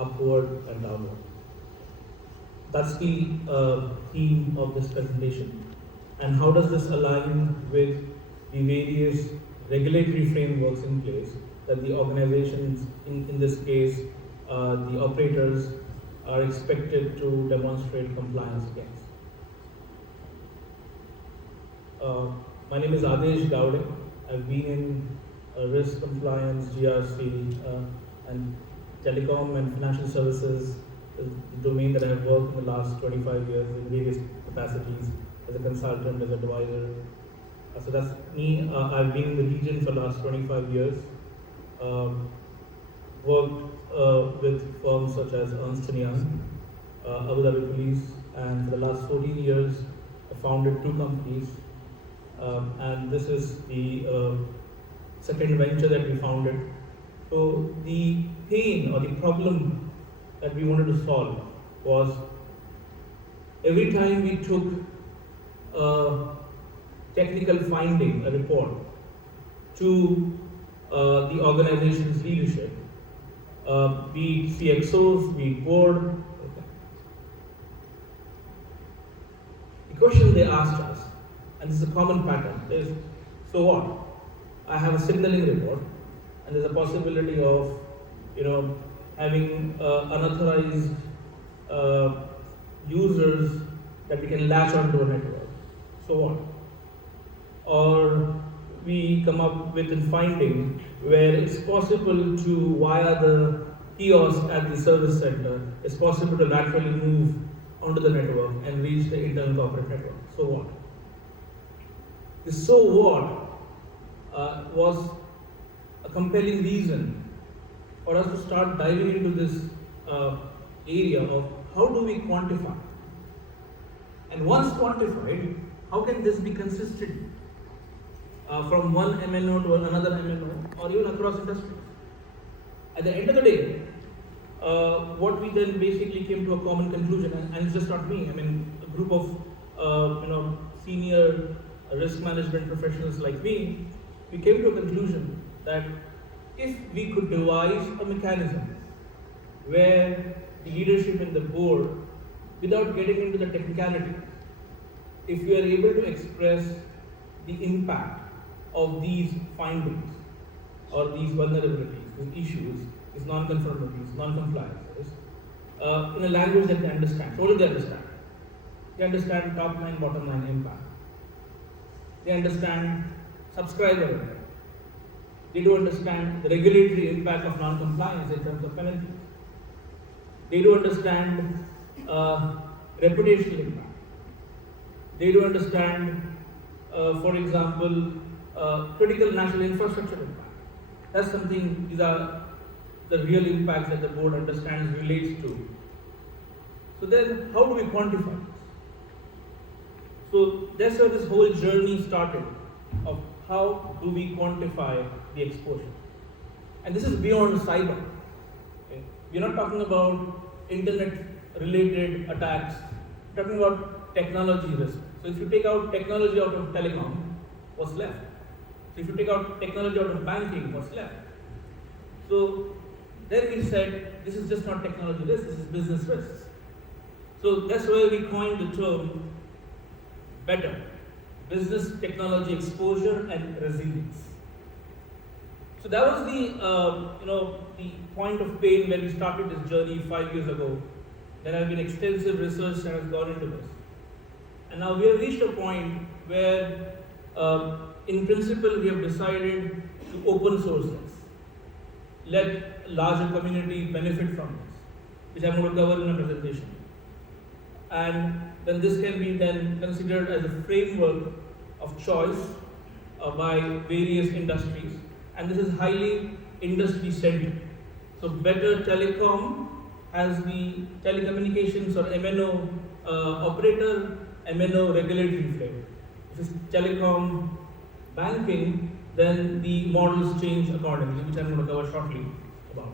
upward and downward. That's the theme of this presentation. And how does this align with the various regulatory frameworks in place that the organizations, in this case, the operators, are expected to demonstrate compliance against? My name is Adesh Gowde. I've been in risk compliance, GRC, and telecom and financial services, the domain that I have worked in the last 25 years in various capacities, as a consultant, as an advisor. So that's me. I've been in the region for the last 25 years. Worked with firms such as Ernst & Young, Abu Dhabi Police, and for the last 14 years, I founded 2 companies. And this is the second venture that we founded. So the pain or the problem that we wanted to solve was every time we took a technical finding, a report, to the organization's leadership, be it CXOs, be it board, okay. The question they asked us, and this is a common pattern, is, so what? I have a signaling report, and there's a possibility of, having unauthorized users that we can latch onto a network. So what? Or we come up with a finding where it's possible to, via the kiosk at the service center, it's possible to laterally move onto the network and reach the internal corporate network. So what? The so what was a compelling reason for us to start diving into this area of how do we quantify? And once quantified, how can this be consistent from one MNO to another MNO or even across industries? At the end of the day, what we then basically came to a common conclusion, and it's just not me, I mean, a group of senior risk management professionals like me, we came to a conclusion that if we could devise a mechanism where the leadership and the board, without getting into the technicality, if we are able to express the impact of these findings or these vulnerabilities, these issues, these non-conformities, non-compliances, in a language that they understand. So what do they understand? They understand top line, bottom line impact. They understand subscriber impact. They do understand the regulatory impact of non-compliance in terms of penalties. They do understand reputational impact. They do understand, for example, critical national infrastructure impact. That's something, these are the real impacts that the board understands, relates to. So then, how do we quantify this? So that's where this whole journey started, of how do we quantify the exposure. And this is beyond cyber. Okay? We're not talking about internet-related attacks, we're talking about technology risk. So if you take out technology out of telecom, what's left? So if you take out technology out of banking, what's left? So then we said, this is just not technology risk, this is business risks. So that's where we coined the term better, business technology exposure and resilience. So that was the point of pain when we started this journey 5 years ago. There has been extensive research that has gone into this. And now we have reached a point where, in principle, we have decided to open source this. Let larger community benefit from this, which I'm going to cover in a presentation. And then this can be then considered as a framework of choice by various industries. And this is highly industry-centric. So Better Telecom has the telecommunications or MNO operator, MNO regulatory framework. If it's telecom banking, then the models change accordingly, which I'm going to cover shortly about.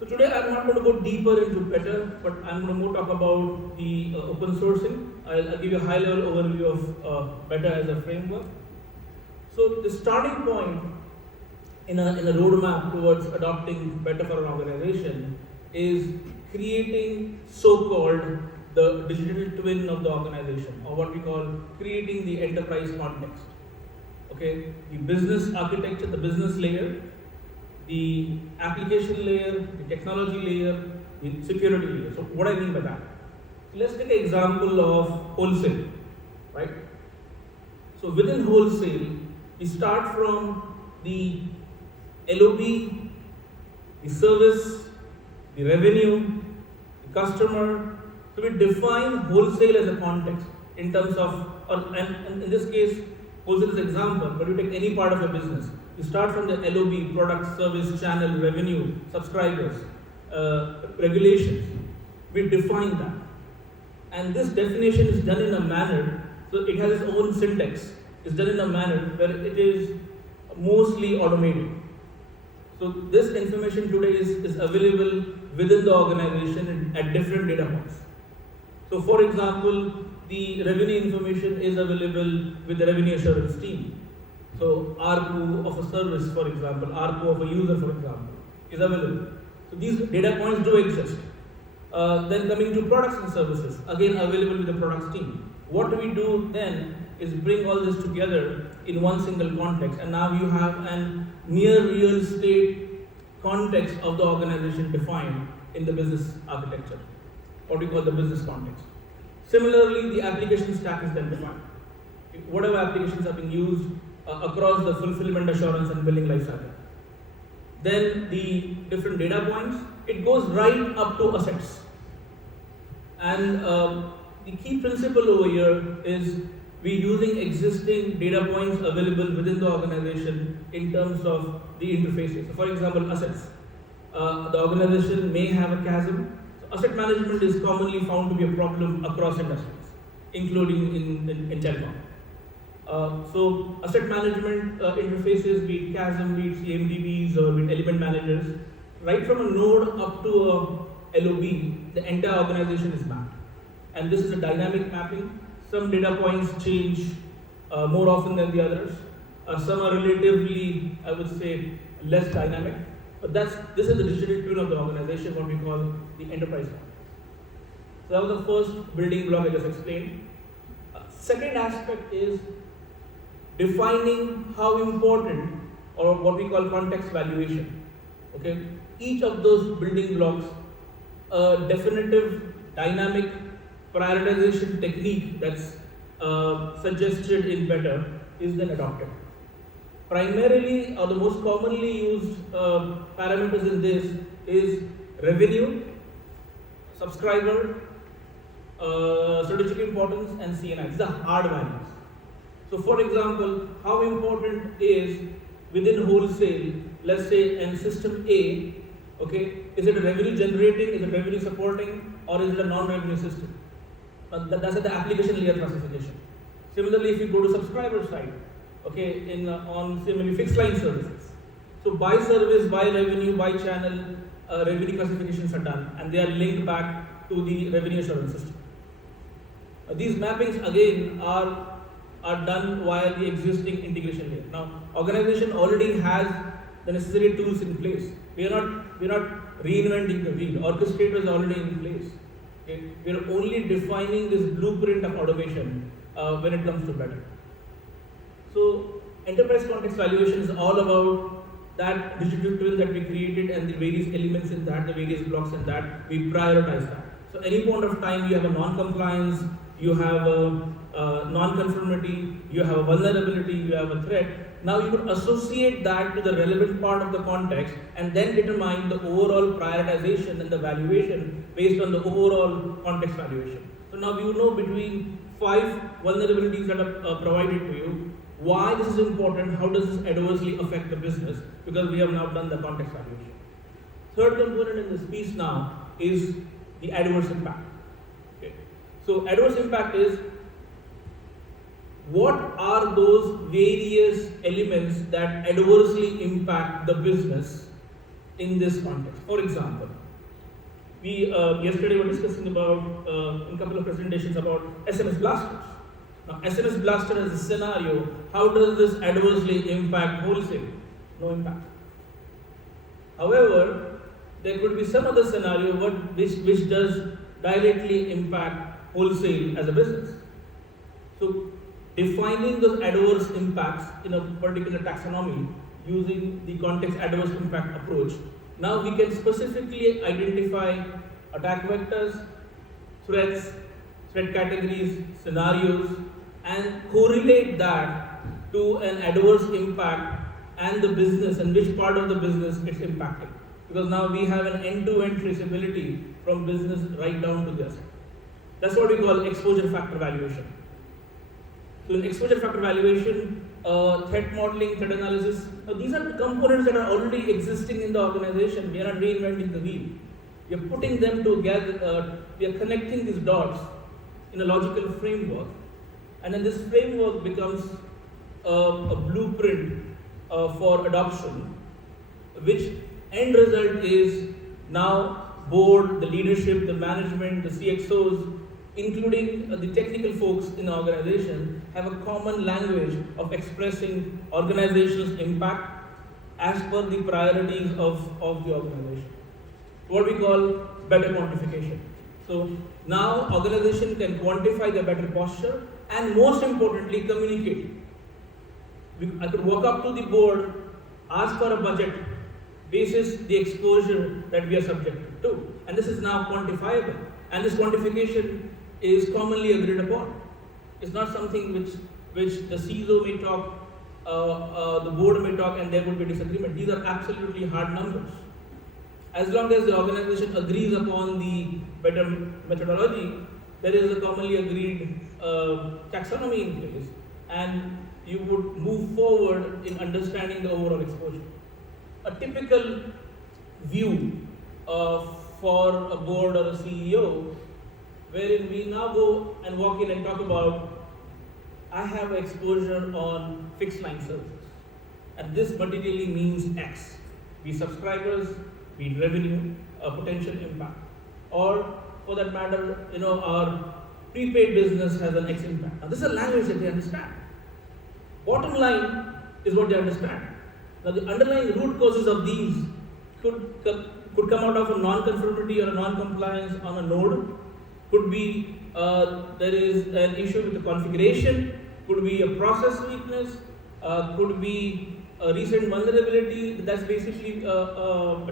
So today I'm not going to go deeper into Better, but I'm going to more talk about the open sourcing. I'll give you a high-level overview of Better as a framework. So the starting point in a roadmap towards adopting better for an organization is creating so-called the digital twin of the organization, or what we call creating the enterprise context. Okay, the business architecture, the business layer, the application layer, the technology layer, the security layer. So what I mean by that? So let's take an example of wholesale, right? So within wholesale, we start from the LOB, the service, the revenue, the customer. So we define wholesale as a context in terms of, and in this case, wholesale is an example, but you take any part of a business. You start from the LOB, product, service, channel, revenue, subscribers, regulations. We define that. And this definition is done in a manner, so it has its own syntax. It's done in a manner where it is mostly automated. So this information today is available within the organization at different data points. So for example, the revenue information is available with the revenue assurance team. So ARPU of a service, for example, ARPU of a user, for example, is available. So these data points do exist. Then coming to products and services, again available with the products team. What we do then is bring all this together in one single context, and now you have a near real estate context of the organization defined in the business architecture, what we call the business context. Similarly, the application stack is then defined. Whatever applications are being used across the fulfillment assurance and billing lifecycle. Then the different data points, it goes right up to assets. And the key principle over here is we're using existing data points available within the organization in terms of the interfaces. So for example, assets. The organization may have a chasm. So asset management is commonly found to be a problem across industries, including in telecom. So asset management interfaces, be it chasm, be it CMDBs, or be it element managers, right from a node up to a LOB, the entire organization is mapped. And this is a dynamic mapping. Some data points change more often than the others. Some are relatively, I would say, less dynamic. But this is the digital twin of the organization, what we call the enterprise context. So that was the first building block I just explained. Second aspect is defining how important, or what we call context valuation. Okay, each of those building blocks, a definitive dynamic prioritization technique that's suggested in Better is then adopted. Primarily, or the most commonly used parameters in this is revenue, subscriber, strategic importance, and CNI. These are hard values. So for example, how important is within wholesale, let's say in system A, okay, is it a revenue generating, is it revenue supporting, or is it a non-revenue system? That's at the application layer classification. Similarly, if you go to subscriber side, okay, on similarly fixed line services. So by service, by revenue, by channel, revenue classifications are done, and they are linked back to the revenue assurance system. These mappings again are done via the existing integration layer. Now, organization already has the necessary tools in place. We are not reinventing the wheel. Orchestrator is already in place. Okay? We are only defining this blueprint of automation when it comes to Better. So, enterprise context valuation is all about that digital twin that we created and the various elements in that, the various blocks in that. We prioritize that. So, any point of time you have a non-compliance, you have a non-conformity, you have a vulnerability, you have a threat. Now you could associate that to the relevant part of the context and then determine the overall prioritization and the valuation based on the overall context valuation. So now you know between 5 vulnerabilities that are provided to you, why this is important, how does this adversely affect the business, because we have now done the context valuation. Third component in this piece now is the adverse impact. Okay. So adverse impact is what are those various elements that adversely impact the business in this context. For example, we yesterday were discussing about in a couple of presentations about SMS blasters. Now, SMS blaster as a scenario, how does this adversely impact wholesale? No impact. However, there could be some other scenario which does directly impact wholesale as a business. So defining those adverse impacts in a particular taxonomy using the context adverse impact approach, now we can specifically identify attack vectors, threats, threat categories, scenarios, and correlate that to an adverse impact and the business and which part of the business it's impacting. Because now we have an end-to-end traceability from business right down to this. That's what we call exposure factor valuation. So in exposure factor valuation, threat modeling, threat analysis, these are the components that are already existing in the organization. We are not reinventing the wheel. We are putting them together, we are connecting these dots in a logical framework. And then this framework becomes a blueprint for adoption, which end result is now board, the leadership, the management, the CXOs, including the technical folks in the organization, have a common language of expressing organization's impact as per the priorities of the organization. What we call better quantification. So now organization can quantify the better posture and most importantly communicate. I could walk up to the board, ask for a budget, basis the exposure that we are subjected to. And this is now quantifiable. And this quantification is commonly agreed upon. It's not something which the CISO may talk, the board may talk, and there would be disagreement. These are absolutely hard numbers. As long as the organization agrees upon the better methodology, there is a commonly agreed taxonomy in place, and you would move forward in understanding the overall exposure. A typical view for a board or a CEO, wherein we now go and walk in and talk about, I have exposure on fixed line services, and this materially means X, be subscribers, be revenue, potential impact, or for that matter, our prepaid business has an X impact. Now, this is a language that they understand. Bottom line is what they understand. Now, the underlying root causes of these could come out of a non-conformity or a non-compliance on a node. Could be there is an issue with the configuration. Could be a process weakness. Could be a recent vulnerability that's basically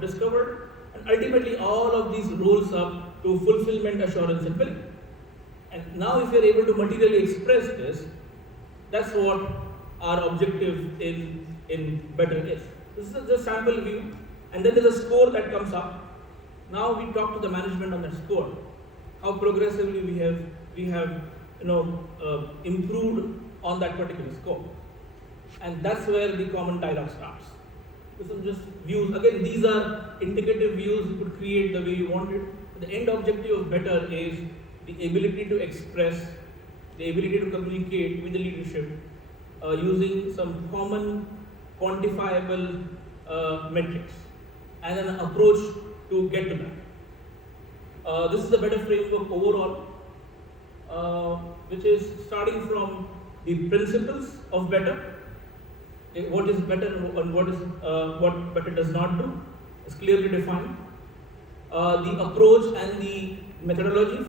discovered. And ultimately, all of these rolls up to fulfillment, assurance, and billing. And now, if you're able to materially express this, that's what our objective in better is. This is the sample view, and then there's a score that comes up. Now we talk to the management on that score. How progressively we have improved on that particular score, and that's where the common dialogue starts. This is just views. Again, these are indicative views. You could create the way you want it. The end objective of better is the ability to express, the ability to communicate with the leadership using some common quantifiable metrics and an approach to get to that. This is a better framework overall, which is starting from the principles of better. What is better and what better does not do is clearly defined. The approach and the methodology